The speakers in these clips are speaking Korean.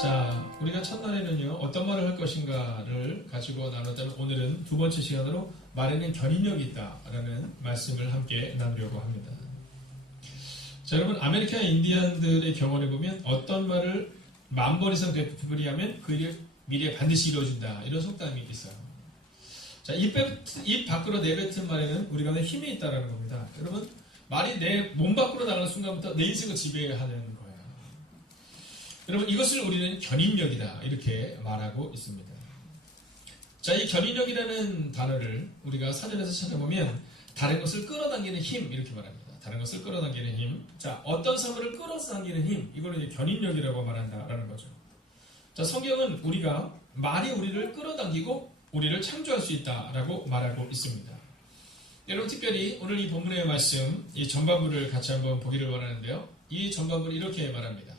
자, 우리가 첫날에는요, 어떤 말을 할 것인가를 가지고 나눴다면 오늘은 두 번째 시간으로 말에는 견인력이 있다라는 말씀을 함께 나누려고 합니다. 자, 여러분, 아메리카 인디언들의 경험을 보면 어떤 말을 만 번 이상 되풀이하면 그 일이 미래에 반드시 이루어진다. 이런 속담이 있어요. 자, 입 밖으로 내뱉은 말에는 우리 가운데 힘이 있다는 겁니다. 여러분, 말이 내 몸 밖으로 나가는 순간부터 내 인생을 지배하는 거예요. 여러분, 이것을 우리는 견인력이다. 이렇게 말하고 있습니다. 자, 이 견인력이라는 단어를 우리가 사전에서 찾아보면 다른 것을 끌어당기는 힘, 이렇게 말합니다. 다른 것을 끌어당기는 힘. 자, 어떤 사물을 끌어당기는 힘. 이걸 이제 견인력이라고 말한다라는 거죠. 자, 성경은 우리가 말이 우리를 끌어당기고 우리를 창조할 수 있다라고 말하고 있습니다. 여러분, 특별히 오늘 이 본문의 말씀, 이 전반부를 같이 한번 보기를 원하는데요. 이 전반부를 이렇게 말합니다.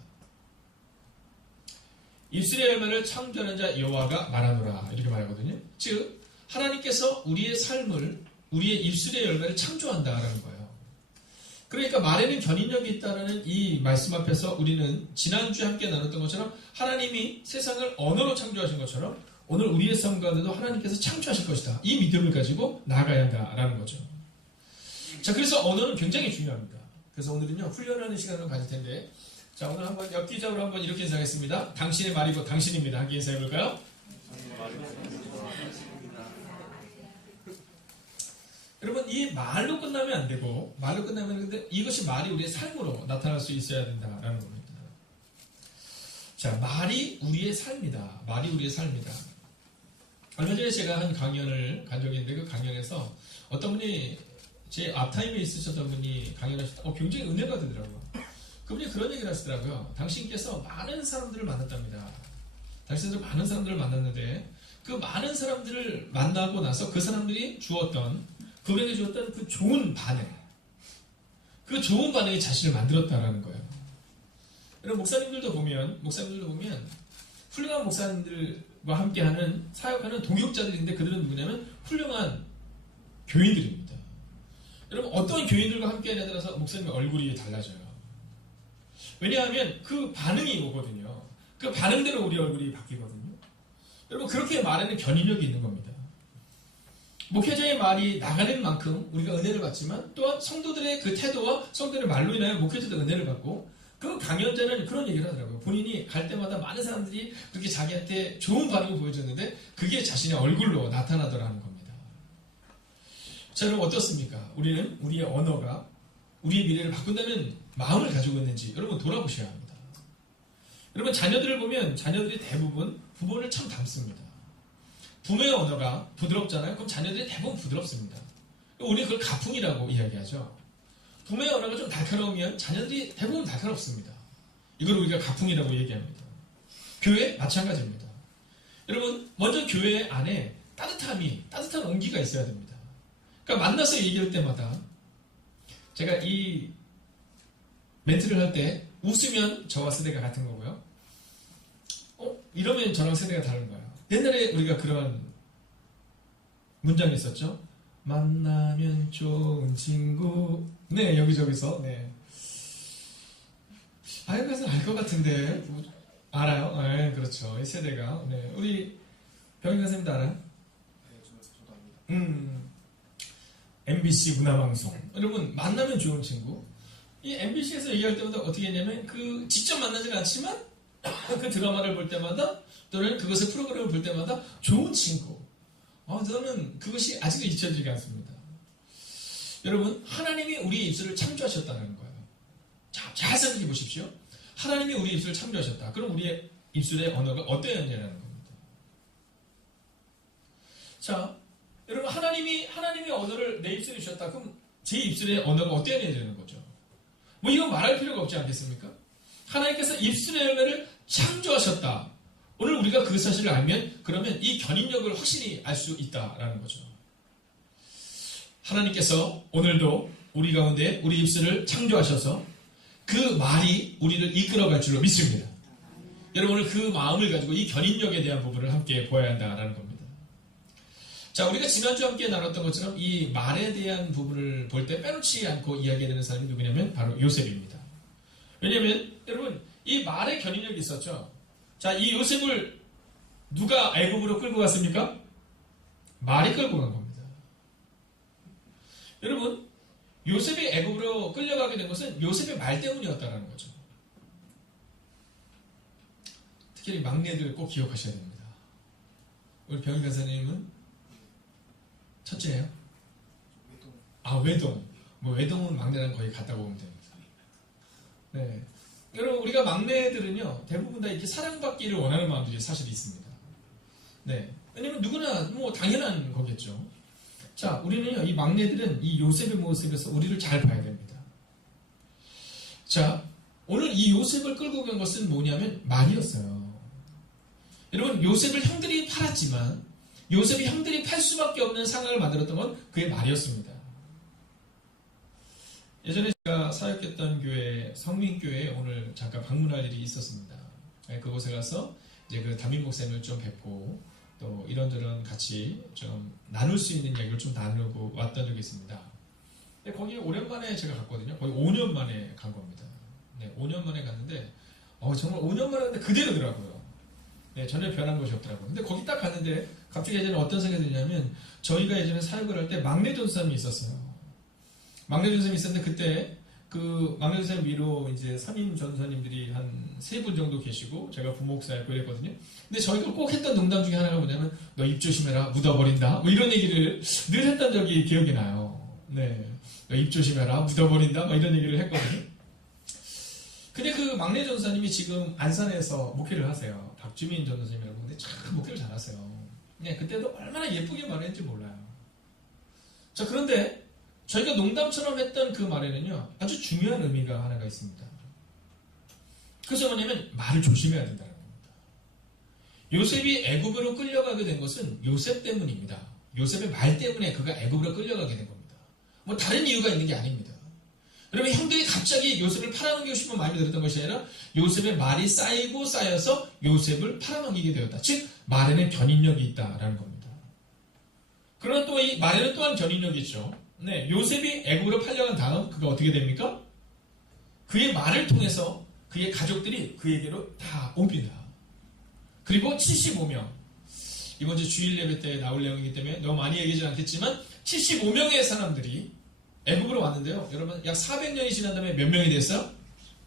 입술의 열매를 창조하는 자 여호와가 말하노라. 이렇게 말하거든요. 즉, 하나님께서 우리의 삶을, 우리의 입술의 열매를 창조한다라는 거예요. 그러니까 말에는 견인력이 있다는 이 말씀 앞에서 우리는 지난주에 함께 나눴던 것처럼 하나님이 세상을 언어로 창조하신 것처럼 오늘 우리의 삶 가운데도 하나님께서 창조하실 것이다. 이 믿음을 가지고 나아가야 한다라는 거죠. 자, 그래서 언어는 굉장히 중요합니다. 그래서 오늘은요, 훈련하는 시간을 가질 텐데, 자, 오늘 한번 엽기적으로 한번 이렇게 인사하겠습니다. 당신의 말이고 당신입니다. 함께 인사해볼까요? 여러분, 이 말로 끝나면 안 되고, 말로 끝나면 근데 이것이 말이 우리의 삶으로 나타날 수 있어야 된다라는 겁니다. 자, 말이 우리의 삶이다. 말이 우리의 삶이다. 얼마 전에 제가 한 강연을 간 적이 있는데 그 강연에서 어떤 분이 제 앞타임에 있으셨던 분이 강연하셨다. 굉장히 은혜가 되더라고요. 그분이 그런 얘기를 하시더라고요. 당신께서 많은 사람들을 만났답니다. 당신들은 많은 사람들을 만났는데 그 많은 사람들을 만나고 나서 그 사람들이 그분에게 주었던 그 좋은 반응, 그 좋은 반응이 자신을 만들었다라는 거예요. 여러분, 목사님들도 보면 훌륭한 목사님들과 함께하는 사역하는 동역자들인데 그들은 누구냐면 훌륭한 교인들입니다. 여러분, 어떤 교인들과 함께하냐에 따라서 목사님의 얼굴이 달라져요. 왜냐하면 그 반응이 오거든요. 그 반응대로 우리 얼굴이 바뀌거든요. 여러분, 그렇게 말에는 견인력이 있는 겁니다. 목회자의 말이 나가는 만큼 우리가 은혜를 받지만 또한 성도들의 그 태도와 성도들의 말로 인하여 목회자도 은혜를 받고, 그 강연자는 그런 얘기를 하더라고요. 본인이 갈 때마다 많은 사람들이 그렇게 자기한테 좋은 반응을 보여줬는데 그게 자신의 얼굴로 나타나더라는 겁니다. 자, 여러분, 어떻습니까? 우리는 우리의 언어가 우리의 미래를 바꾼다는 마음을 가지고 있는지 여러분 돌아보셔야 합니다. 여러분, 자녀들을 보면 자녀들이 대부분 부모를 참 닮습니다. 부모의 언어가 부드럽잖아요. 그럼 자녀들이 대부분 부드럽습니다. 우리 그걸 가풍이라고 이야기하죠. 부모의 언어가 좀 날카로우면 자녀들이 대부분 날카롭습니다. 이걸 우리가 가풍이라고 얘기합니다. 교회 마찬가지입니다. 여러분, 먼저 교회 안에 따뜻한 온기가 있어야 됩니다. 그러니까 만나서 얘기할 때마다 제가 이 멘트를 할 때 웃으면 저와 세대가 같은 거고요. 이러면 저랑 세대가 다른 거예요. 옛날에 우리가 그런 문장이 있었죠. 만나면 좋은 친구. 네, 여기저기서. 네. 그래서 알 것 같은데. 알아요? 네, 그렇죠. 이 세대가. 네. 우리 병인 선생님도 알아요? 네, 저도 압니다. MBC 문화방송. 여러분, 만나면 좋은 친구. 이 MBC에서 얘기할 때마다 어떻게 했냐면, 직접 만나지는 않지만, 그 드라마를 볼 때마다, 또는 그것의 프로그램을 볼 때마다 좋은 친구. 저는 그것이 아직도 잊혀지지 않습니다. 여러분, 하나님이 우리의 입술을 창조하셨다는 거예요. 자, 잘 생각해 보십시오. 하나님이 우리의 입술을 창조하셨다. 그럼 우리의 입술의 언어가 어떠했냐는 겁니다. 자, 여러분, 하나님이 언어를 내 입술에 주셨다. 그럼 제 입술의 언어가 어떠해야 되는 거죠? 이건 말할 필요가 없지 않겠습니까? 하나님께서 입술의 열매를 창조하셨다. 오늘 우리가 그 사실을 알면 그러면 이 견인력을 확실히 알 수 있다라는 거죠. 하나님께서 오늘도 우리 가운데 우리 입술을 창조하셔서 그 말이 우리를 이끌어갈 줄로 믿습니다. 여러분, 오늘 그 마음을 가지고 이 견인력에 대한 부분을 함께 보아야 한다라는 겁니다. 자, 우리가 지난주 함께 나눴던 것처럼 이 말에 대한 부분을 볼 때 빼놓지 않고 이야기되는 사람이 누구냐면 바로 요셉입니다. 왜냐면 여러분 이 말의 견인력이 있었죠. 자, 이 요셉을 누가 애굽으로 끌고 갔습니까? 말이 끌고 간 겁니다. 여러분 요셉이 애굽으로 끌려가게 된 것은 요셉의 말 때문이었다는 거죠. 특히 막내들 꼭 기억하셔야 됩니다. 우리 병희 간사님은 첫째예요? 외동. 아, 외동. 뭐 외동은 막내랑 거의 같다고 보면 됩니다. 네. 여러분 우리가 막내들은요 대부분 다 이렇게 사랑받기를 원하는 마음들이 사실 있습니다. 네. 왜냐면 누구나 뭐 당연한 거겠죠. 자, 우리는요 이 막내들은 이 요셉의 모습에서 우리를 잘 봐야 됩니다. 자, 오늘 이 요셉을 끌고 간 것은 뭐냐면 말이었어요. 여러분 요셉을 형들이 팔았지만 요셉이 형들이 팔 수밖에 없는 상황을 만들었던 건 그의 말이었습니다. 예전에 제가 사역했던 교회 성민교회에 오늘 잠깐 방문할 일이 있었습니다. 그곳에 가서 이제 그 담임 목사님을 좀 뵙고 또 이런저런 같이 좀 나눌 수 있는 이야기를 좀 나누고 왔던 적이 있습니다. 거기 오랜만에 제가 갔거든요. 거의 5년 만에 간 겁니다. 네, 5년 만에 갔는데 정말 5년 만에 갔는데 그대로더라고요. 네, 전혀 변한 것이 없더라고요. 근데 거기 딱 갔는데 갑자기 예전에 어떤 생각이 드냐면 저희가 예전에 사역을 할 때 막내 전사님이 있었어요. 막내 전사님이 있었는데 그때 그 막내 전사님 위로 이제 선임 전사님들이 한 3분 정도 계시고 제가 부목사였고 그랬거든요. 근데 저희가 꼭 했던 농담 중에 하나가 뭐냐면 너 입 조심해라 묻어버린다 뭐 이런 얘기를 늘 했던 적이 기억이 나요. 네, 너 입 조심해라 묻어버린다 뭐 이런 얘기를 했거든요. 근데 그 막내 전사님이 지금 안산에서 목회를 하세요. 박주민 전사님이라고. 근데 참 목회를 잘하세요. 네, 그때도 얼마나 예쁘게 말했는지 몰라요. 자, 그런데 저희가 농담처럼 했던 그 말에는요 아주 중요한 의미가 하나가 있습니다. 그것은 뭐냐면 말을 조심해야 된다는 겁니다. 요셉이 애굽으로 끌려가게 된 것은 요셉 때문입니다. 요셉의 말 때문에 그가 애굽으로 끌려가게 된 겁니다. 뭐 다른 이유가 있는 게 아닙니다. 여러분 형들이 갑자기 요셉을 팔아넘기고 싶은 마음이 들었던 것이 아니라 요셉의 말이 쌓이고 쌓여서 요셉을 팔아넘기게 되었다. 즉 말에는 견인력이 있다라는 겁니다. 그러나 또 이 말에는 또한 견인력이 있죠. 네, 요셉이 애굽으로 팔려간 다음 그가 어떻게 됩니까? 그의 말을 통해서 그의 가족들이 그에게로 다 옵니다. 그리고 75명 이번 주 주일 예배 때 나올 내용이기 때문에 너무 많이 얘기하지 않겠지만 75명의 사람들이 애굽으로 왔는데요. 여러분 약 400년이 지난 다음에 몇 명이 됐어요?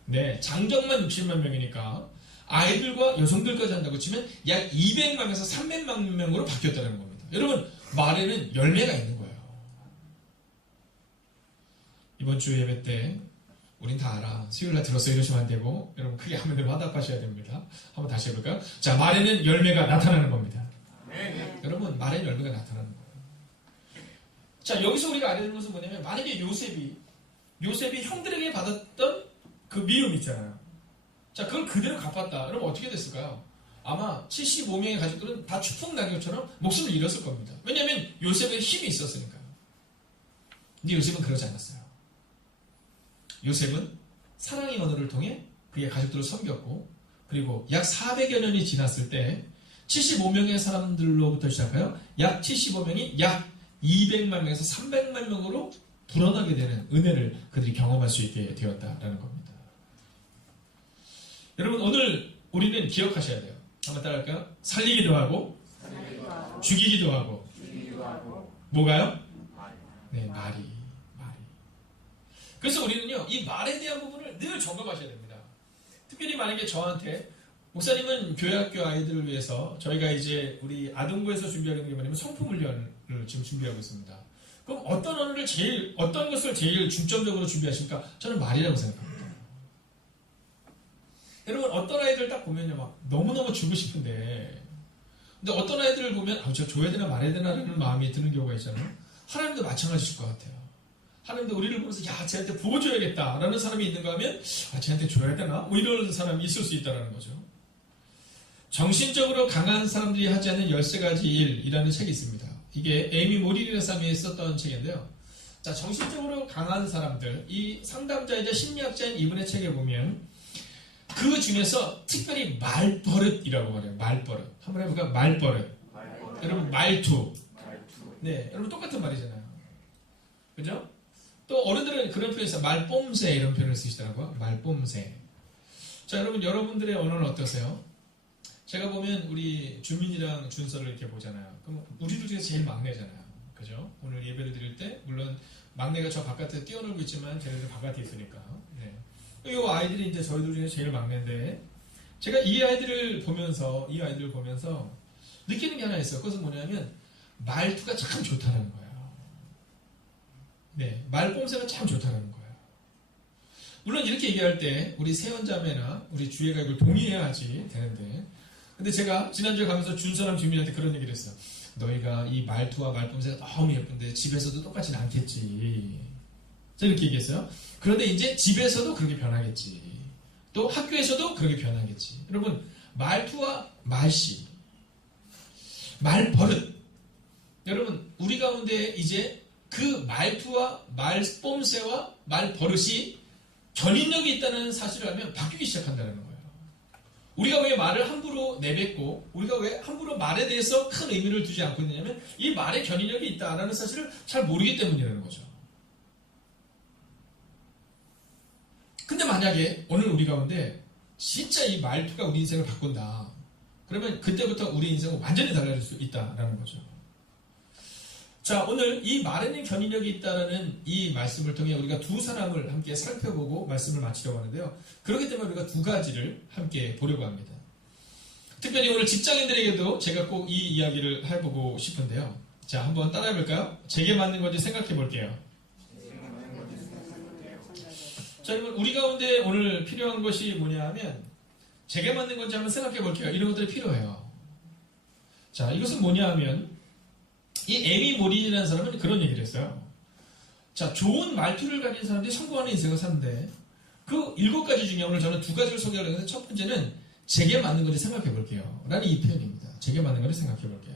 네, 장정만 60만 명이니까 아이들과 여성들까지 한다고 치면 약 200만에서 300만 명으로 바뀌었다는 겁니다. 여러분 말에는 열매가 있는 거예요. 이번 주 예배 때 우린 다 알아. 수요일날 들었어 이러시면 안 되고 여러분 크게 화면으로 화답하셔야 됩니다. 한번 다시 해볼까요? 자, 말에는 열매가 나타나는 겁니다. 네. 여러분 말에는 열매가 나타나는 거예요. 자, 여기서 우리가 알아야 되는 것은 뭐냐면 만약에 요셉이 형들에게 받았던 그 미움 있잖아요. 자, 그걸 그대로 갚았다. 그럼 어떻게 됐을까요? 아마 75명의 가족들은 다 추풍낙엽처럼 목숨을 잃었을 겁니다. 왜냐하면 요셉의 힘이 있었으니까요. 근데 요셉은 그러지 않았어요. 요셉은 사랑의 언어를 통해 그의 가족들을 섬겼고 그리고 약 400여 년이 지났을 때 75명의 사람들로부터 시작하여 약 75명이 약 200만 명에서 300만 명으로 불어나게 되는 은혜를 그들이 경험할 수 있게 되었다라는 겁니다. 여러분 오늘 우리는 기억하셔야 돼요. 한번 따라할까요? 살리기도 하고 죽이기도 하고 뭐가요? 네, 말이. 그래서 우리는요 이 말에 대한 부분을 늘 점검하셔야 됩니다. 특별히 만약에 저한테 목사님은 교회학교 아이들을 위해서 저희가 이제 우리 아동부에서 준비하는 게 뭐냐면 성품훈련을 지금 준비하고 있습니다. 그럼 어떤 것을 제일 중점적으로 준비하실까? 저는 말이라고 생각합니다. 여러분 어떤 아이들 딱 보면요 막 너무너무 주고 싶은데 근데 어떤 아이들을 보면 저 줘야 되나 말해야 되나라는 마음이 드는 경우가 있잖아요. 하나님도 마찬가지일 것 같아요. 하나님도 우리를 보면서 야 쟤한테 부어줘야겠다 라는 사람이 있는가 하면 쟤한테 줘야 되나? 뭐 이런 사람이 있을 수 있다는 거죠. 정신적으로 강한 사람들이 하지 않는 13가지 일이라는 책이 있습니다. 이게 에이미 모리라는 사람이 썼던 책인데요. 자, 정신적으로 강한 사람들, 이 상담자이자 심리학자인 이분의 책에 보면 그 중에서 특별히 말버릇이라고 말해요. 말버릇. 한번 해볼까요? 말버릇. 여러분 말투. 네, 여러분 똑같은 말이잖아요. 그죠? 또 어른들은 그런 표현을 써요. 말뽐새 이런 표현을 쓰시더라고요. 말뽐새. 자, 여러분들의 언어는 어떠세요? 제가 보면 우리 주민이랑 준서를 이렇게 보잖아요. 그럼 우리들 중에서 제일 막내잖아요. 그죠? 오늘 예배를 드릴 때 물론 막내가 저 바깥에 뛰어놀고 있지만 걔네들 바깥에 있으니까. 네. 이 아이들이 이제 저희들 중에 제일 막내인데 제가 이 아이들을 보면서 느끼는 게 하나 있어요. 그것은 뭐냐면 말투가 참 좋다는 거예요. 네, 말뽐새가 참 좋다는 거예요. 물론 이렇게 얘기할 때 우리 세연자매나 우리 주위가 이걸 동의해야지 되는데 근데 제가 지난주에 가면서 준서랑 주민한테 그런 얘기를 했어요. 너희가 이 말투와 말뽐새가 너무 예쁜데 집에서도 똑같지는 않겠지. 제가 이렇게 얘기했어요. 그런데 이제 집에서도 그렇게 변하겠지. 또 학교에서도 그렇게 변하겠지. 여러분 말투와 말씨, 말버릇. 여러분 우리 가운데 이제 그 말투와 말뽐새와 말버릇이 견인력이 있다는 사실을 알면 바뀌기 시작한다는 거예요. 우리가 왜 말을 함부로 내뱉고 우리가 왜 함부로 말에 대해서 큰 의미를 두지 않고 있느냐면 이 말에 견인력이 있다라는 사실을 잘 모르기 때문이라는 거죠. 근데 만약에 오늘 우리 가운데 진짜 이 말투가 우리 인생을 바꾼다. 그러면 그때부터 우리 인생은 완전히 달라질 수 있다라는 거죠. 자, 오늘 이 말에는 견인력이 있다는 이 말씀을 통해 우리가 두 사람을 함께 살펴보고 말씀을 마치려고 하는데요. 그렇기 때문에 우리가 두 가지를 함께 보려고 합니다. 특별히 오늘 직장인들에게도 제가 꼭 이 이야기를 해보고 싶은데요. 자, 한번 따라해 볼까요? 제게 맞는 건지 생각해 볼게요. 자, 여러분 우리 가운데 오늘 필요한 것이 뭐냐 하면 제게 맞는 건지 한번 생각해 볼게요. 이런 것들이 필요해요. 자, 이것은 뭐냐 하면 이 에미 모린이라는 사람은 그런 얘기를 했어요. 자, 좋은 말투를 가진 사람들이 성공하는 인생을 사는데 그 7가지 중에 오늘 저는 2가지를 소개하려고 했는데 첫 번째는 제게 맞는 건지 생각해 볼게요. 라는 이 표현입니다. 제게 맞는 건지 생각해 볼게요.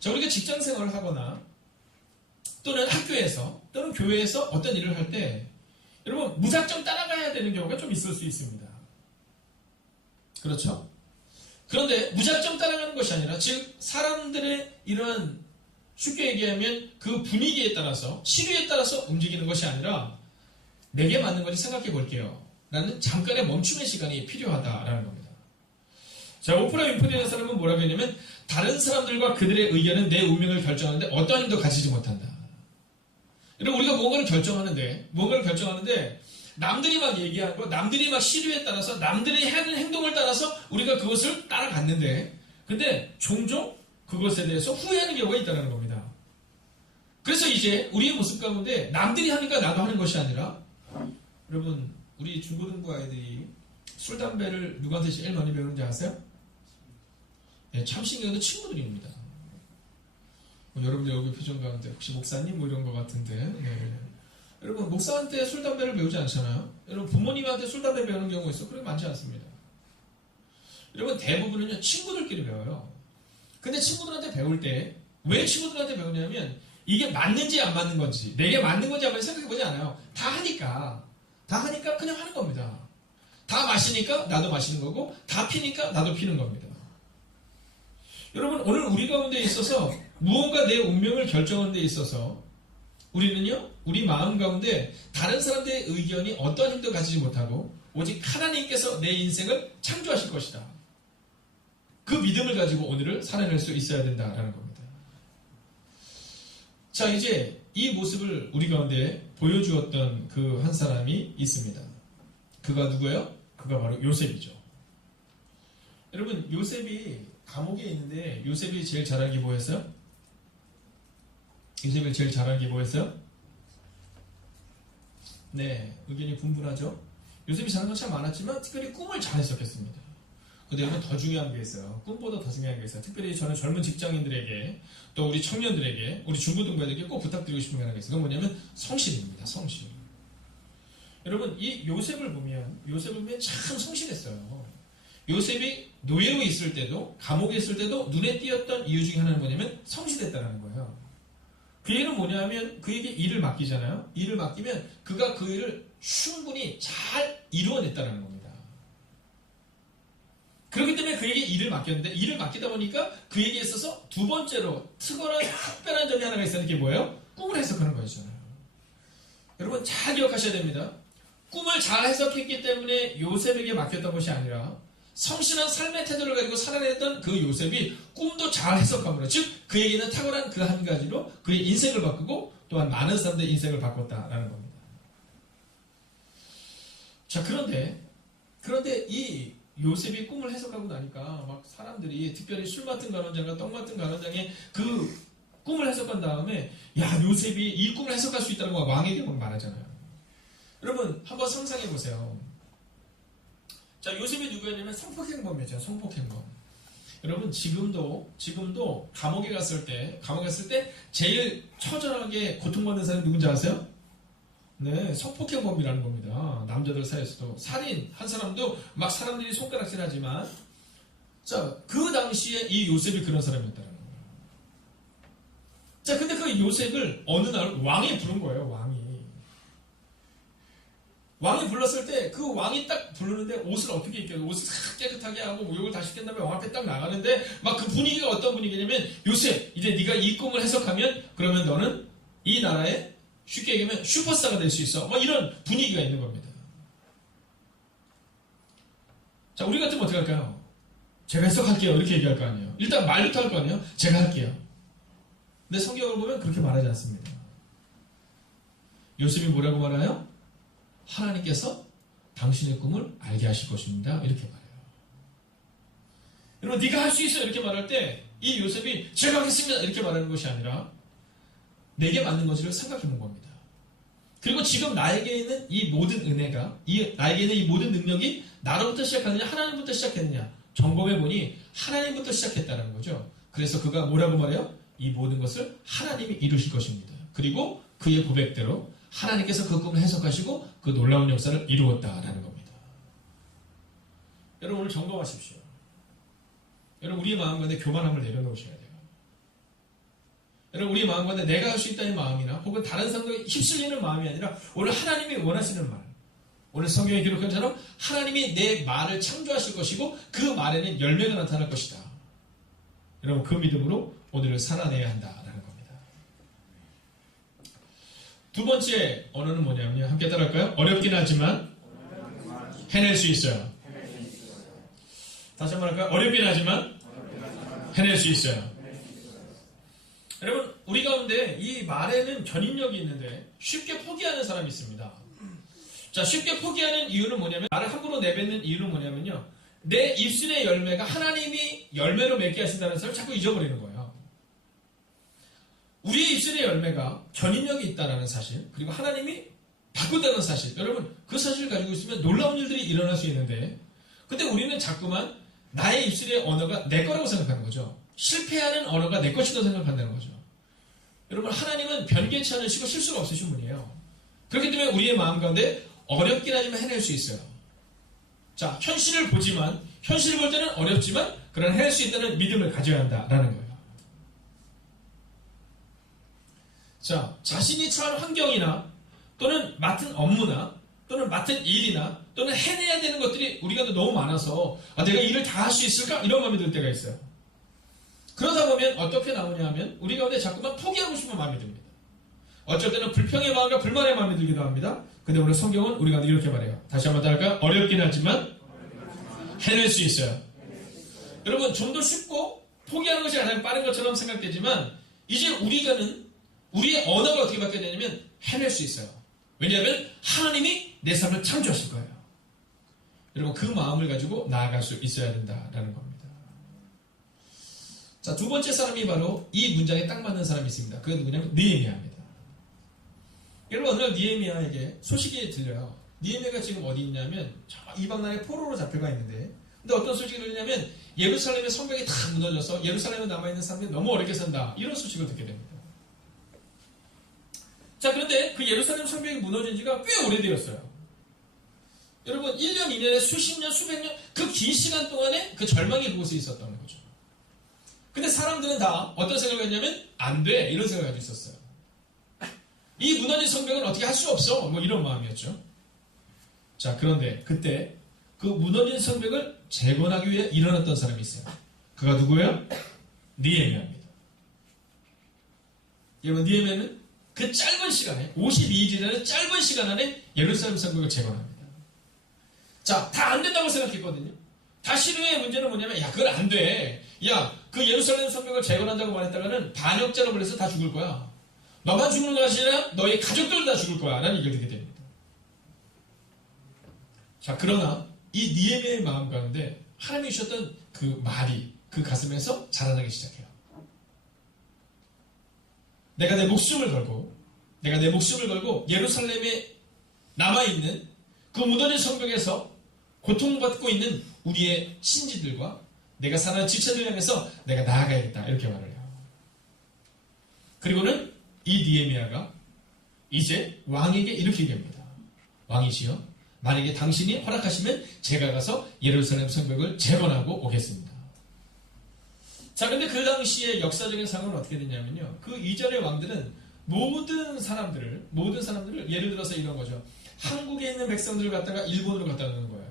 자, 우리가 직장 생활을 하거나 또는 학교에서 또는 교회에서 어떤 일을 할 때 여러분 무작정 따라가야 되는 경우가 좀 있을 수 있습니다. 그렇죠? 그런데 무작정 따라가는 것이 아니라 즉 사람들의 이런 쉽게 얘기하면 그 분위기에 따라서 시류에 따라서 움직이는 것이 아니라 내게 맞는 건지 생각해 볼게요. 라는 잠깐의 멈춤의 시간이 필요하다라는 겁니다. 자, 오프라 윈프리라는 사람은 뭐라고 했냐면 다른 사람들과 그들의 의견은 내 운명을 결정하는데 어떠한 힘도 가지지 못한다. 여러분 우리가 무언가를 결정하는데 남들이 막 얘기하는 거, 남들이 막 시류에 따라서, 남들이 하는 행동을 따라서 우리가 그것을 따라갔는데, 근데 종종 그것에 대해서 후회하는 경우가 있다는 겁니다. 그래서 이제 우리의 모습 가운데 남들이 하니까 나도 하는 것이 아니라, 여러분, 우리 중고등부 아이들이 술, 담배를 누구한테 제일 많이 배우는지 아세요? 네, 참 신기한데 친구들입니다. 여러분들 여기 표정 가운데 혹시 목사님 뭐 이런 것 같은데, 네. 여러분 목사한테 술, 담배를 배우지 않잖아요. 여러분 부모님한테 술, 담배 배우는 경우가 있어. 그렇게 많지 않습니다. 여러분 대부분은요 친구들끼리 배워요. 근데 친구들한테 배울 때 왜 친구들한테 배우냐면 이게 맞는지 안 맞는 건지 내게 맞는 건지 안 맞는지 생각해보지 않아요. 다 하니까 그냥 하는 겁니다. 다 마시니까 나도 마시는 거고 다 피니까 나도 피는 겁니다. 여러분 오늘 우리 가운데 있어서 무언가 내 운명을 결정하는 데 있어서 우리는요, 우리 마음 가운데 다른 사람들의 의견이 어떤 힘도 가지지 못하고 오직 하나님께서 내 인생을 창조하실 것이다. 그 믿음을 가지고 오늘을 살아낼 수 있어야 된다라는 겁니다. 자, 이제 이 모습을 우리 가운데 보여주었던 그 한 사람이 있습니다. 그가 누구예요? 그가 바로 요셉이죠. 여러분, 요셉이 감옥에 있는데 요셉이 제일 잘하는 게 뭐였어요? 요셉이 제일 잘하는 게 뭐였어요? 네, 의견이 분분하죠. 요셉이 잘하는 건 참 많았지만 특별히 꿈을 잘 해석했습니다. 근데 여러분 더 중요한 게 있어요. 꿈보다 더 중요한 게 있어요. 특별히 저는 젊은 직장인들에게 또 우리 청년들에게 우리 중고등부애들에게 꼭 부탁드리고 싶은 게 하나 있어요. 그건 뭐냐면 성실입니다. 성실. 여러분 이 요셉을 보면 참 성실했어요. 요셉이 노예로 있을 때도 감옥에 있을 때도 눈에 띄었던 이유 중에 하나는 뭐냐면 성실했다는 거예요. 그 얘기는 뭐냐면 그에게 일을 맡기잖아요. 일을 맡기면 그가 그 일을 충분히 잘 이루어냈다는 겁니다. 그렇기 때문에 그에게 일을 맡겼는데 일을 맡기다 보니까 그에게 있어서 두 번째로 특별한 점이 하나가 있었는데 그게 뭐예요? 꿈을 해석하는 거였잖아요. 여러분 잘 기억하셔야 됩니다. 꿈을 잘 해석했기 때문에 요셉에게 맡겼던 것이 아니라 성실한 삶의 태도를 가지고 살아냈던 그 요셉이 꿈도 잘 해석함으로, 즉 그에게는 탁월한 그 한 가지로 그의 인생을 바꾸고 또한 많은 사람들의 인생을 바꿨다라는 겁니다. 자, 그런데 이 요셉이 꿈을 해석하고 나니까 막 사람들이, 특별히 술 맡은 간원장과 떡 맡은 간원장의 그 꿈을 해석한 다음에, 야, 요셉이 이 꿈을 해석할 수 있다는 거 왕에게 막 말하잖아요. 여러분 한번 상상해 보세요. 자, 요셉이 누구였냐면 성폭행범이었죠. 성폭행범. 여러분 지금도 감옥에 갔을 때 제일 처절하게 고통받는 사람이 누군지 아세요? 네, 성폭행범이라는 겁니다. 남자들 사이에서도 살인 한 사람도 막 사람들이 손가락질하지만, 자, 그 당시에 이 요셉이 그런 사람이었다는 거예요. 자, 근데 그 요셉을 어느 날 왕이 부른 거예요. 왕이 불렀을 때 그 왕이 딱 부르는데 옷을 어떻게 입겨요? 옷을 싹 깨끗하게 하고 목욕을 다 시킨 다음에 왕 앞에 딱 나가는데 막 그 분위기가 어떤 분위기냐면, 요셉, 이제 네가 이 꿈을 해석하면 그러면 너는 이 나라의 쉽게 얘기하면 슈퍼스타가 될 수 있어. 막 이런 분위기가 있는 겁니다. 자, 우리 같으면 어떻게 할까요? 제가 해석할게요. 이렇게 얘기할 거 아니에요. 일단 말부터 할 거 아니에요? 제가 할게요. 근데 성경을 보면 그렇게 말하지 않습니다. 요셉이 뭐라고 말해요? 하나님께서 당신의 꿈을 알게 하실 것입니다. 이렇게 말해요. 여러분, 네가 할 수 있어 이렇게 말할 때 이 요셉이 제가 하겠습니다 이렇게 말하는 것이 아니라 내게 맞는 것을 생각해 본 겁니다. 그리고 지금 나에게 있는 이 모든 은혜가, 나에게 있는 이 모든 능력이 나로부터 시작하느냐 하나님부터 시작했느냐 점검해 보니 하나님부터 시작했다는 거죠. 그래서 그가 뭐라고 말해요? 이 모든 것을 하나님이 이루실 것입니다. 그리고 그의 고백대로 하나님께서 그 꿈을 해석하시고 그 놀라운 역사를 이루었다라는 겁니다. 여러분 오늘 점검하십시오. 여러분 우리의 마음 가운데 교만함을 내려놓으셔야 돼요. 여러분 우리의 마음 가운데 내가 할 수 있다는 마음이나 혹은 다른 사람들에 휩쓸리는 마음이 아니라 오늘 하나님이 원하시는 말, 오늘 성경에 기록한 처럼 하나님이 내 말을 창조하실 것이고 그 말에는 열매가 나타날 것이다. 여러분 그 믿음으로 오늘을 살아내야 한다라는 겁니다. 두 번째 언어는 뭐냐면요. 함께 따라할까요? 어렵긴 하지만 해낼 수 있어요. 다시 한번 할까요? 어렵긴 하지만 해낼 수 있어요. 여러분 우리 가운데 이 말에는 견인력이 있는데 쉽게 포기하는 사람이 있습니다. 자, 쉽게 포기하는 이유는 뭐냐면, 말을 함부로 내뱉는 이유는 뭐냐면요, 내 입술의 열매가 하나님이 열매로 맺게 하신다는 것을 자꾸 잊어버리는 거예요. 우리의 입술의 열매가 견인력이 있다는 사실, 그리고 하나님이 바꾼다는 사실, 여러분 그 사실을 가지고 있으면 놀라운 일들이 일어날 수 있는데, 근데 우리는 자꾸만 나의 입술의 언어가 내 거라고 생각하는 거죠. 실패하는 언어가 내 것이라고 생각한다는 거죠. 여러분 하나님은 변개치 않으시고 실수가 없으신 분이에요. 그렇기 때문에 우리의 마음 가운데 어렵긴 하지만 해낼 수 있어요. 자, 현실을 보지만, 현실을 볼 때는 어렵지만 그러나 해낼 수 있다는 믿음을 가져야 한다라는 거예요. 자, 자신이 처한 환경이나 또는 맡은 업무나 또는 맡은 일이나 또는 해내야 되는 것들이 우리가 너무 많아서 내가 일을 다 할 수 있을까? 이런 마음이 들 때가 있어요. 그러다 보면 어떻게 나오냐 하면 우리 가운데 자꾸만 포기하고 싶은 마음이 듭니다. 어쩔 때는 불평의 마음과 불만의 마음이 들기도 합니다. 근데 오늘 성경은 우리가 이렇게 말해요. 다시 한번 따라할까요? 어렵긴 하지만 해낼 수 있어요. 여러분 좀 더 쉽고 포기하는 것이 가장 빠른 것처럼 생각되지만 이제 우리의 언어가 어떻게 바뀌어야 되냐면 해낼 수 있어요. 왜냐하면 하나님이 내 삶을 창조하실 거예요. 여러분 그 마음을 가지고 나아갈 수 있어야 된다라는 겁니다. 자, 두 번째 사람이 바로 이 문장에 딱 맞는 사람이 있습니다. 그게 누구냐면 느헤미야입니다. 여러분 어느 날 느헤미야에게 소식이 들려요. 느헤미야가 지금 어디 있냐면 저 이방 나라의 포로로 잡혀가 있는데, 근데 어떤 소식이 들리냐면 예루살렘의 성벽이 다 무너져서 예루살렘에 남아있는 사람들이 너무 어렵게 산다, 이런 소식을 듣게 됩니다. 자, 그런데 그 예루살렘 성벽이 무너진 지가 꽤 오래되었어요. 여러분 1년, 2년에 수십 년, 수백 년, 그 긴 시간 동안에 그 절망이 그곳에 있었다는 거죠. 근데 사람들은 다 어떤 생각을 했냐면 안 돼, 이런 생각을 가지고 있었어요. 이 무너진 성벽은 어떻게 할 수 없어, 뭐 이런 마음이었죠. 자, 그런데 그때 그 무너진 성벽을 재건하기 위해 일어났던 사람이 있어요. 그가 누구예요? 느헤미야입니다. 여러분, 느헤미야는 그 짧은 시간에 52일이라는 짧은 시간 안에 예루살렘 성벽을 재건합니다. 자, 다 안 된다고 생각했거든요. 다 신앙의 문제는 뭐냐면, 야, 그건 안 돼. 야, 그 예루살렘 성벽을 재건한다고 말했다가는 반역자로 걸려서 다 죽을 거야. 너만 죽는 것이 아니라 너희 가족들도 다 죽을 거야. 라는 얘기를 듣게 됩니다. 자, 그러나 이 느헤미야의 마음 가운데 하나님이 주셨던 그 말이 그 가슴에서 자라나기 시작해요. 내가 내 목숨을 걸고 예루살렘에 남아있는 그 무너진 성벽에서 고통받고 있는 우리의 신지들과 내가 사는 지체들 향해서 내가 나아가야겠다. 이렇게 말을 해요. 그리고는 이 느헤미야가 이제 왕에게 이렇게 얘기합니다. 왕이시여, 만약에 당신이 허락하시면 제가 가서 예루살렘 성벽을 재건하고 오겠습니다. 자, 근데 그 당시의 역사적인 상황은 어떻게 되냐면요. 그 이전의 왕들은 모든 사람들을 예를 들어서 이런 거죠. 한국에 있는 백성들을 갖다가 일본으로 갖다 놓는 거예요.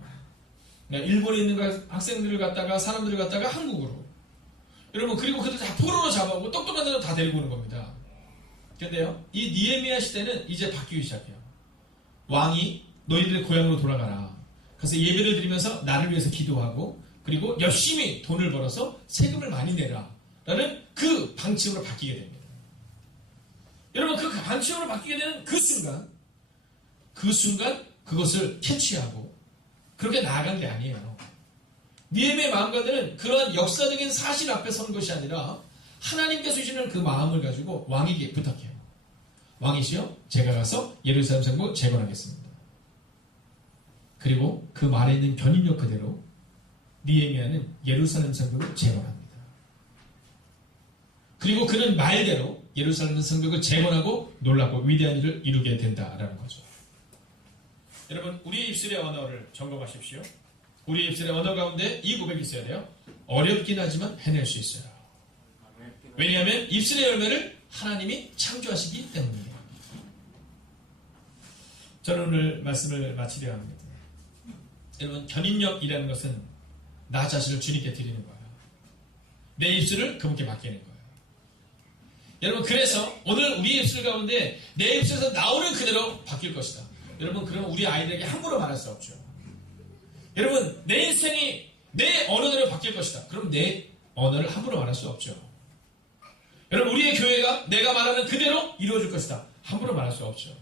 일본에 있는 학생들을 갖다가 사람들을 갖다가 한국으로. 여러분, 그리고 그들 다 포로로 잡아오고 똑똑한 데로 다 데리고 오는 겁니다. 근데요, 이 느헤미야 시대는 이제 바뀌기 시작해요. 왕이 너희들의 고향으로 돌아가라. 그래서 예배를 드리면서 나를 위해서 기도하고 그리고 열심히 돈을 벌어서 세금을 많이 내라. 라는 그 방침으로 바뀌게 됩니다. 여러분, 그 방침으로 바뀌게 되는 그 순간 그것을 캐치하고 그렇게 나아간 게 아니에요. 느헤미야의 마음가들은 그러한 역사적인 사실 앞에 선 것이 아니라 하나님께서 주시는 그 마음을 가지고 왕에게 부탁해요. 왕이시여, 제가 가서 예루살렘 성벽 재건하겠습니다. 그리고 그 말에 있는 견인력 그대로 느헤미야는 예루살렘 성벽을 재건합니다. 그리고 그는 말대로 예루살렘 성벽을 재건하고 놀랍고 위대한 일을 이루게 된다라는 거죠. 여러분, 우리의 입술의 언어를 점검하십시오. 우리의 입술의 언어 가운데 이 고백이 있어야 돼요. 어렵긴 하지만 해낼 수 있어요. 왜냐하면 입술의 열매를 하나님이 창조하시기 때문이에요. 저는 오늘 말씀을 마치려 합니다. 여러분, 견인력이라는 것은 나 자신을 주님께 드리는 거예요. 내 입술을 그분께 맡기는 거예요. 여러분, 그래서 오늘 우리의 입술 가운데 내 입술에서 나오는 그대로 바뀔 것이다. 여러분, 그러면 우리 아이들에게 함부로 말할 수 없죠. 여러분, 내 인생이 내 언어대로 바뀔 것이다. 그럼 내 언어를 함부로 말할 수 없죠. 여러분, 우리의 교회가 내가 말하는 그대로 이루어질 것이다. 함부로 말할 수 없죠.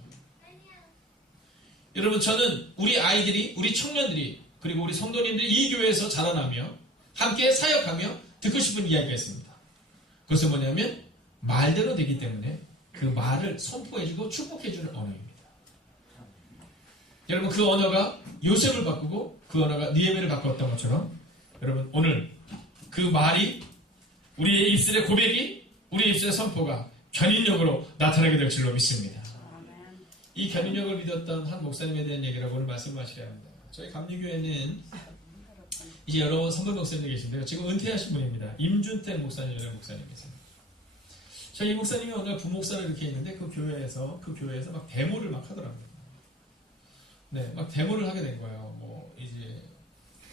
여러분, 저는 우리 아이들이, 우리 청년들이, 그리고 우리 성도님들이 이 교회에서 자라나며 함께 사역하며 듣고 싶은 이야기가 있습니다. 그것은 뭐냐면 말대로 되기 때문에 그 말을 선포해주고 축복해주는 언어입니다. 여러분, 그 언어가 요셉을 바꾸고 그 언어가 느헤미야를 바꿨던 것처럼 여러분, 오늘 그 말이 우리의 입술의 고백이 우리의 입술의 선포가 견인력으로 나타나게 될 줄로 믿습니다. 이 견인력을 믿었던 한 목사님에 대한 얘기라고 오늘 말씀하시려 합니다. 저희 감리교회는 이제 여러 선배 목사님들 계신데요. 지금 은퇴하신 분입니다. 임준택 목사님이라는 목사님이세요. 저희 목사님이 오늘 부목사를 이렇게 있는데 그 교회에서 막 데모를 막 하더라고요. 네, 막 데모를 하게 된 거예요. 뭐 이제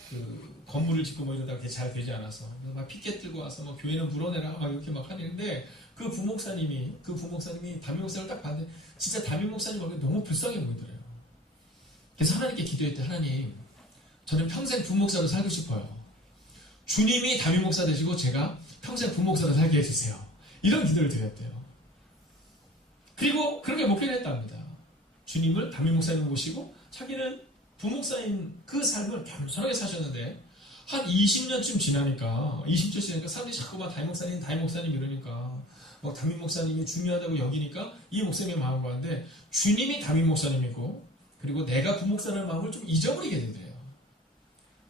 그 건물을 짓고 뭐 이러다가 그게 잘 되지 않아서 막 피켓 들고 와서 뭐 교회는 물어내라 막 이렇게 막 하는데 그 부목사님이 담임 목사를 딱 봤는데 진짜 담임 목사님 보기 너무 불쌍해 보이더래요. 그래서 하나님께 기도했대. 하나님, 저는 평생 부목사로 살고 싶어요. 주님이 담임 목사 되시고 제가 평생 부목사로 살게 해주세요. 이런 기도를 드렸대요. 그리고 그렇게 목회를 했답니다. 주님을 담임 목사님 모시고 자기는 부목사인 그 삶을 겸손하게 사셨는데 한 20년쯤 지나니까 사람들이 자꾸만 담임 목사님 이러니까 막 담임 목사님이 중요하다고 여기니까 이 목사님의 마음 가운데 주님이 담임 목사님이고 그리고 내가 부목사라는 마음을 좀 잊어버리게 된대요.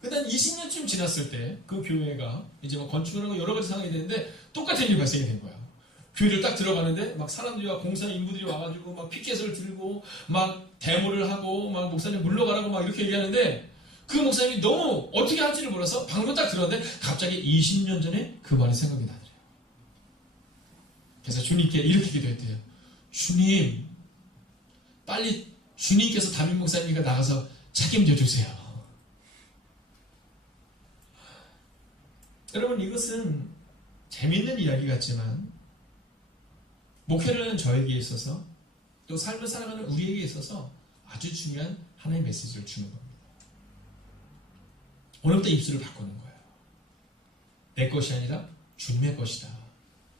근데 한 20년쯤 지났을 때 그 교회가 이제 뭐 건축을 하고 여러 가지 상황이 되는데 똑같은 일이 발생이 된 거야. 교회를 딱 들어가는데 막 사람들과 공사 인부들이 와가지고 막 피켓을 들고 막 데모를 하고 막 목사님 물러가라고 막 이렇게 얘기하는데 그 목사님이 너무 어떻게 할지를 몰라서 방금 딱 들었는데 갑자기 20년 전에 그 말이 생각이 나더래요. 그래서 주님께 이렇게 기도했대요. 주님, 빨리 주님께서 담임 목사님과 나가서 책임져 주세요. 여러분, 이것은 재밌는 이야기 같지만 목회를 하는 저에게 있어서 또 삶을 살아가는 우리에게 있어서 아주 중요한 하나의 메시지를 주는 겁니다. 오늘부터 입술을 바꾸는 거예요. 내 것이 아니라 주님의 것이다.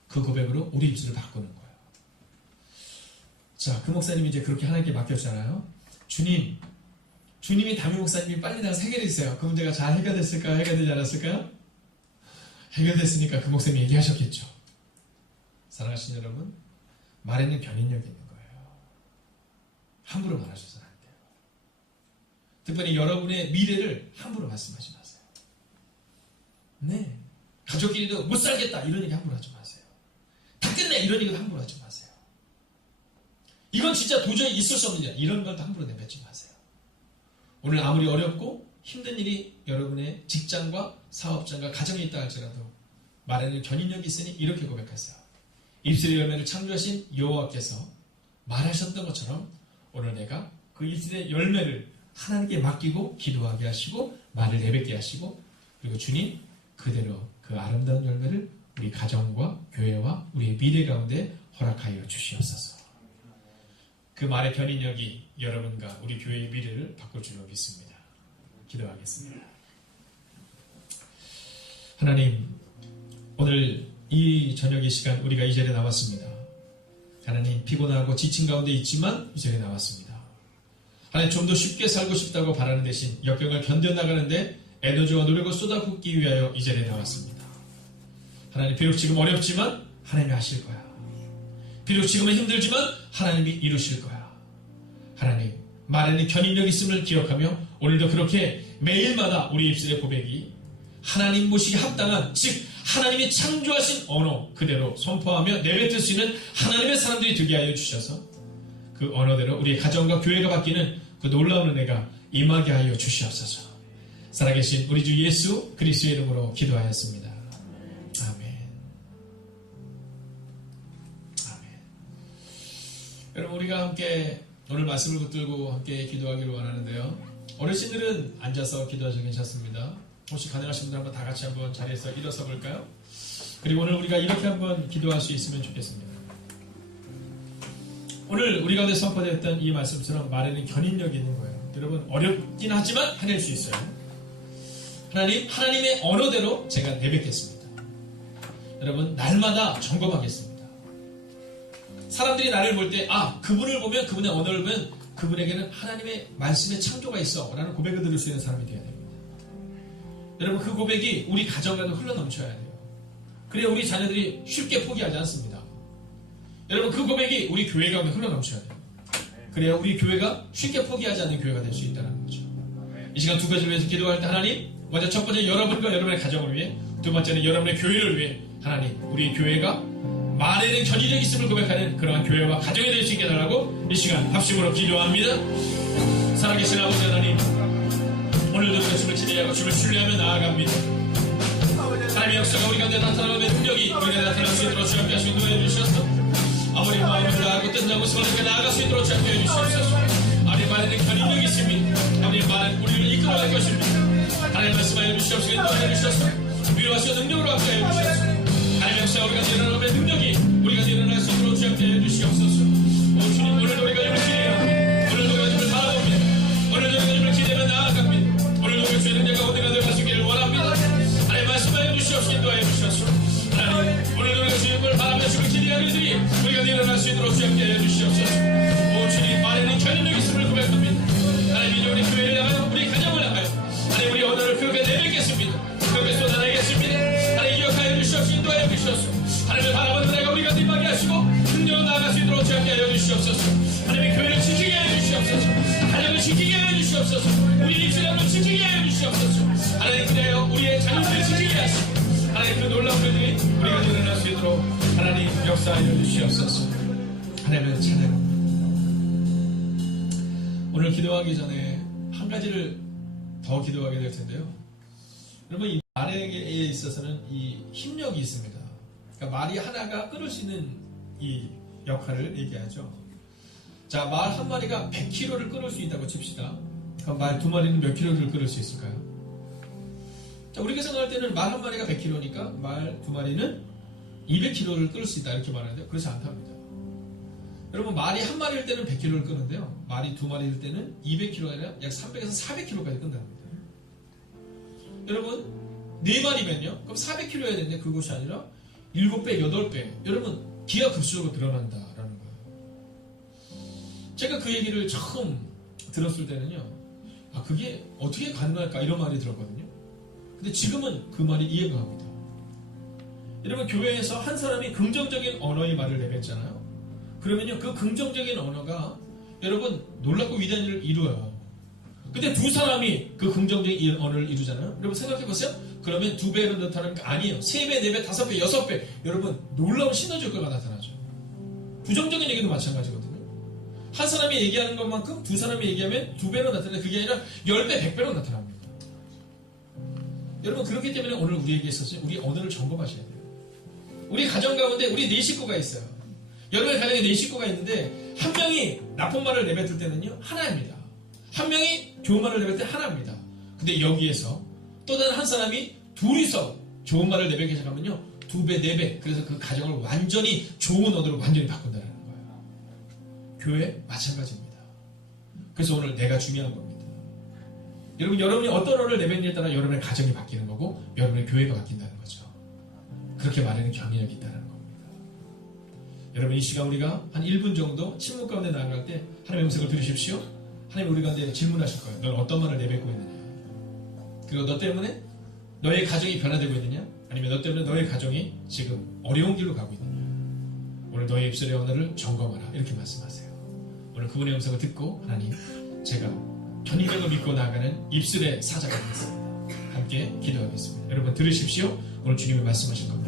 그 고백으로 우리 입술을 바꾸는 거예요. 자, 그 목사님이 이제 그렇게 하나님께 맡겼잖아요. 주님이 담임 목사님이 빨리 나가서 해결해 주세요. 그 문제가 잘 해결됐을까요? 해결되지 않았을까요? 해결됐으니까 그 목사님이 얘기하셨겠죠. 사랑하시는 여러분, 말에는 견인력이 있는 거예요. 함부로 말하셔서는 안 돼요. 특별히 여러분의 미래를 함부로 말씀하지 마세요. 네, 가족끼리도 못 살겠다 이런 얘기 함부로 하지 마세요. 다 끝내 이런 얘기도 함부로 하지 마세요. 이건 진짜 도저히 있을 수 없는 일, 이런 것도 함부로 내뱉지 마세요. 오늘 아무리 어렵고 힘든 일이 여러분의 직장과 사업장과 가정에 있다 할지라도 말에는 견인력이 있으니 이렇게 고백하세요. 입술의 열매를 창조하신 여호와께서 말하셨던 것처럼 오늘 내가 그 입술의 열매를 하나님께 맡기고 기도하게 하시고 말을 내뱉게 하시고, 그리고 주님 그대로 그 아름다운 열매를 우리 가정과 교회와 우리의 미래 가운데 허락하여 주시옵소서. 그 말의 견인력이 여러분과 우리 교회의 미래를 바꿀 줄로 믿습니다. 기도하겠습니다. 하나님, 오늘 이 저녁 이 시간 우리가 이 자리에 나왔습니다. 하나님, 피곤하고 지친 가운데 있지만 이 자리에 나왔습니다. 하나님, 좀 더 쉽게 살고 싶다고 바라는 대신 역경을 견뎌나가는데 에너지와 노력을 쏟아붓기 위하여 이 자리에 나왔습니다. 하나님, 비록 지금 어렵지만 하나님이 하실 거야. 비록 지금은 힘들지만 하나님이 이루실 거야. 하나님, 말에는 견인력 있음을 기억하며 오늘도 그렇게 매일마다 우리 입술의 고백이 하나님 모시기 합당한, 즉 하나님이 창조하신 언어 그대로 선포하며 내뱉을 수 있는 하나님의 사람들이 되게 하여 주셔서 그 언어대로 우리의 가정과 교회가 바뀌는 그 놀라운 은혜가 임하게 하여 주시옵소서. 살아계신 우리 주 예수 그리스도의 이름으로 기도하였습니다. 아멘. 아멘. 여러분, 우리가 함께 오늘 말씀을 붙들고 함께 기도하기를 원하는데요. 어르신들은 앉아서 기도하셔도 괜찮습니다. 혹시 가능하신 분들 한번 다 같이 한번 자리에서 일어서 볼까요? 그리고 오늘 우리가 이렇게 한번 기도할 수 있으면 좋겠습니다. 오늘 우리 가운데 선포되었던 이 말씀처럼 말에는 견인력이 있는 거예요. 여러분, 어렵긴 하지만 해낼 수 있어요. 하나님의 언어대로 제가 내뱉겠습니다. 여러분, 날마다 점검하겠습니다. 사람들이 나를 볼 때, 그분을 보면, 그분의 언어를 보면 그분에게는 하나님의 말씀의 창조가 있어 라는 고백을 들을 수 있는 사람이 되어야 됩니다. 여러분, 그 고백이 우리 가정에도 흘러넘쳐야 돼요. 그래야 우리 자녀들이 쉽게 포기하지 않습니다. 여러분, 그 고백이 우리 교회 가운데 흘러넘쳐야 돼요. 그래야 우리 교회가 쉽게 포기하지 않는 교회가 될 수 있다는 거죠. 이 시간 두 가지를 위해서 기도할 때 하나님, 먼저 첫 번째 여러분과 여러분의 가정을 위해, 두 번째는 여러분의 교회를 위해 하나님, 우리 교회가 말에는 견인력 있음을 고백하는 그러한 교회와 가정이 될 수 있게 달라고 이 시간 합심으로 기도합니다. 살아계신 아버지 하나님, 오늘도 말씀을 지내하고 주를 신뢰하며 나아갑니다. 하나님의 역사가 우리 가운데 나타나면 능력이 우리 가운데 나타날 수 있도록 주 함께 하시고 도와해 주셔서 아버지 마음을 다하고 뜻하고 성령께 나아갈 수 있도록 주 함께 해 주시옵소서. 하나님 말에는 견인력이 있습니다. 하나님 말은 우리를 이끌어갈 것입니다. 하나님 말씀하여 주시옵시고 도와해 주셔서 위로하시고 능력으로 함께 해 주셔서 하나님의 역사가 우리 가운데 일어나면 능력이 우리 가운데 일어날 수 있도록 주 함께 해 주시옵소서. 오 주님, 오늘도 우리가 주를 기대해요. 오늘도 우리가 주를 바라봅니다. 오늘도 우리가 주를 기대하며 나아갑니다. 오늘도 우리 주의 능력과 어디가 되어갈 수 있기를 원합니다. 하나님 말씀하여 주시옵시고 도와해 주셔서 하나님, 오늘도 우리가 주님을 바라며 주를 기대하는 일들이 우리가 일어날 수 있도록 주 함께 해 주시옵소서. 오 주님, 말에는 견인력 있음을 고백합니다. 하나님, 이제 우리 교회를 향하여 우리 가정을 향하여 하나님, 우리 언어를 그렇게 내뱉겠습니다. 그렇게 쏟아내겠습니다. 하나님, 기억하여 주시옵시고 도와해 주셔서 하나님을 바라보는 내가 우리가 뒷막이 하시고 능력으로 나아갈 수 있도록 주 함께 해 주시옵소서. 하나님의 교회를 지키게 해 주시옵소서. 하나님을 지키게 해 주시옵소서. 우리 입술을 지키게 해 주시옵소서. 하나님, 그래요 우리의 자녀들을 지키게 하시고 하나님, 그 놀라운 일들이 우리가 일어날 수 있도록 하나님 역사하여 주시옵소서. 하나님을 찬양합니다. 오늘 기도하기 전에 한 가지를 더 기도하게 될 텐데요. 여러분, 이 말에 있어서는 이 힘력이 있습니다. 그러니까 말이 하나가 끊을 수 있는 이 역할을 얘기하죠. 자, 말 한 마리가 100kg를 끊을 수 있다고 칩시다. 그럼 말 두 마리는 몇 킬로를 끊을 수 있을까요? 자, 우리가 생각할 때는 말 한 마리가 100kg니까 말 두 마리는 200kg를 끌 수 있다 이렇게 말하는데 그렇지 않답니다. 여러분 말이 한 마리일 때는 100kg를 끄는데요. 말이 두 마리일 때는 200kg가 아니라 약 300에서 400kg까지 끈답니다. 여러분 네 마리면요. 그럼 400kg여야 되는데 그것이 아니라 7배, 8배. 여러분 기하급수적으로 늘어난다라는 거예요. 제가 그 얘기를 처음 들었을 때는요. 아 그게 어떻게 가능할까 이런 말이 들었거든요. 근데 지금은 그 말이 이해가 갑니다. 여러분 교회에서 한 사람이 긍정적인 언어의 말을 내뱉잖아요. 그러면요 그 긍정적인 언어가 여러분 놀랍고 위대한 일을 이루어요. 근데 두 사람이 그 긍정적인 언어를 이루잖아요. 여러분 생각해보세요. 그러면 2배로 나타나는 게 아니에요. 3배, 4배, 5배, 6배. 여러분 놀라운 시너지 효과가 나타나죠. 부정적인 얘기도 마찬가지거든요. 한 사람이 얘기하는 것만큼 두 사람이 얘기하면 2배로 나타나요. 그게 아니라 10배, 100배로 나타납니다. 여러분 그렇기 때문에 오늘 우리에게 있어서 우리 언어를 점검하셔야 돼요. 우리 가정 가운데 우리 4식구가 있어요. 여러분의 가정에 4식구가 있는데 한 명이 나쁜 말을 내뱉을 때는요 하나입니다. 한 명이 좋은 말을 내뱉을 때 하나입니다. 근데 여기에서 또 다른 한 사람이 둘이서 좋은 말을 내뱉기 시작하면요 2배, 4배. 그래서 그 가정을 완전히 좋은 언어로 완전히 바꾼다는 거예요. 교회 마찬가지입니다. 그래서 오늘 내가 중요한 겁니다. 여러분 여러분이 어떤 언어를 내뱉느냐에 따라 여러분의 가정이 바뀌는 거고 여러분의 교회가 바뀐다는 거죠. 그렇게 말하는 경향력이 있다는 겁니다. 여러분 이 시간 우리가 한 1분 정도 침묵 가운데 나아갈 때 하나님의 음성을 들으십시오. 하나님 우리 가운데 질문하실 거예요. 너는 어떤 말을 내뱉고 있느냐? 그리고 너 때문에 너의 가정이 변화되고 있느냐? 아니면 너 때문에 너의 가정이 지금 어려운 길로 가고 있느냐? 오늘 너의 입술의 언어를 점검하라 이렇게 말씀하세요. 오늘 그분의 음성을 듣고 하나님 제가 견인력을 믿고 나아가는 입술의 사자가 되겠습니다. 함께 기도하겠습니다. 여러분 들으십시오. 오늘 주님이 말씀하신 겁니다.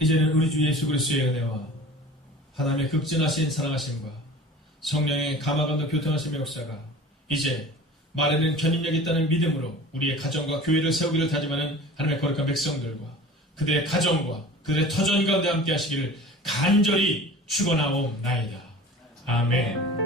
이제는 우리 주 예수 그리스도의 은혜와 하나님의 극진하신 사랑하심과 성령의 감화감도 교통하심의 역사가 이제 말에는 견인력이 있다는 믿음으로 우리의 가정과 교회를 세우기를 다짐하는 하나님의 거룩한 백성들과 그들의 가정과 그들의 터전 가운데 함께 하시기를 간절히 축원하옵나이다. 아멘.